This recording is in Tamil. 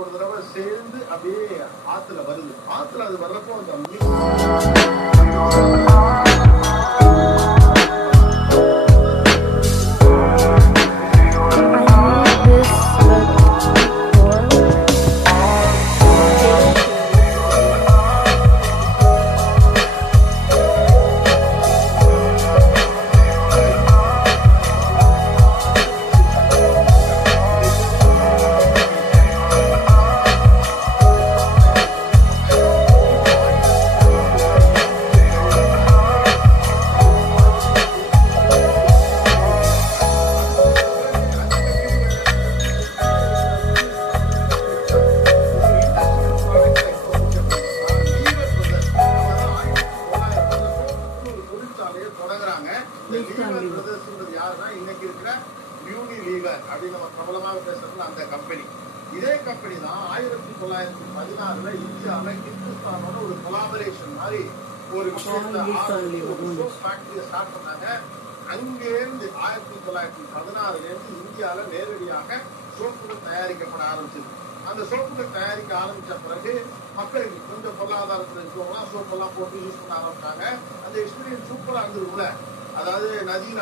ஒரு தடவை சேர்ந்து அப்படியே ஆத்துல வருது. ஆத்துல அது வர்றப்போ அந்த யாருன்னா இன்னைக்கு இருக்கிற யூனிலீவர் அப்படின்னு நம்ம பிரபலமாக பேசுறதுல அந்த கம்பெனி. இதே கம்பெனி தான் 1916 இந்தியாவில் ஹிந்துஸ்தானோட ஒரு கொலாபரேஷன் மாதிரி ஒரு ஃபேக்டரியை ஸ்டார்ட் பண்ணாங்க. அங்கேருந்து 1916 இந்தியாவில நேரடியாக சோப்புகள் தயாரிக்கப்பட ஆரம்பிச்சது. அந்த சோப்புகள் தயாரிக்க ஆரம்பிச்ச பிறகு மக்களுக்கு கொஞ்சம் பொருளாதாரத்தில் இருக்கவங்களாம் சோப்பெல்லாம் போட்டு யூஸ் பண்ண ஆரம்பிச்சாங்க. அந்த எக்ஸ்பீரியன்ஸ் சூப்பரா இருந்திருக்கும்ல. அதாவது நதியில